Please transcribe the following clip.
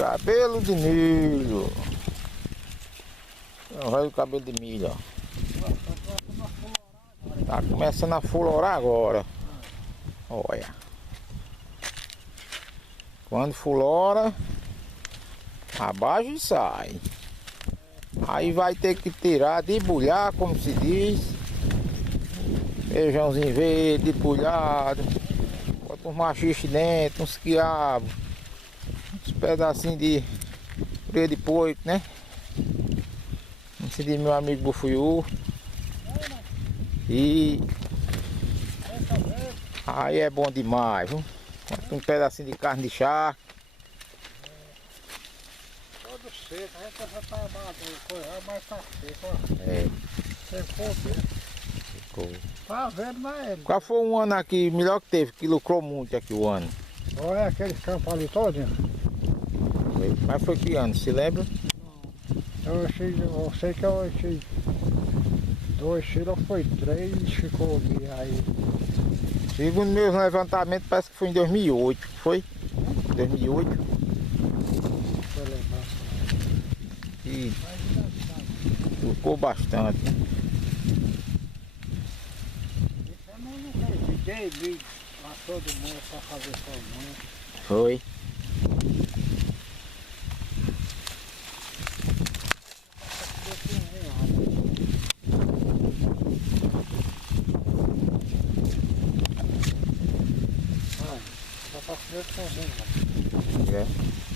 Cabelo de milho. Olha o cabelo de milho, ó. Tá começando a florar agora. Olha. Quando flora, abaixa e sai. Aí vai ter que tirar, debulhar, como se diz. Feijãozinho verde, debulhado. Bota uns machixe dentro, uns quiabos. Uns pedacinhos de purê de porco, né? Como se diz meu amigo Bufuiú. E aí é bom demais, viu? Um pedacinho de carne de charque. Todo seco, a gente já tá amado, mas tá seco, ó. É. Secou, Ficou. tá vendo, mas ele. Qual foi um ano aqui melhor que teve, que lucrou muito aqui o ano? Olha aquele campo ali todo, Mas foi que ano, se lembra? eu sei que eu achei 2 quilos, foi 3 e ficou ali, aí. Segundo meus levantamentos, parece que foi em 2008, foi? 2008. Foi levar. E lucrou bastante, né? Eu não acreditei, vi a todo mundo pra fazer só mãe. Foi. Só pra comer sozinho, É.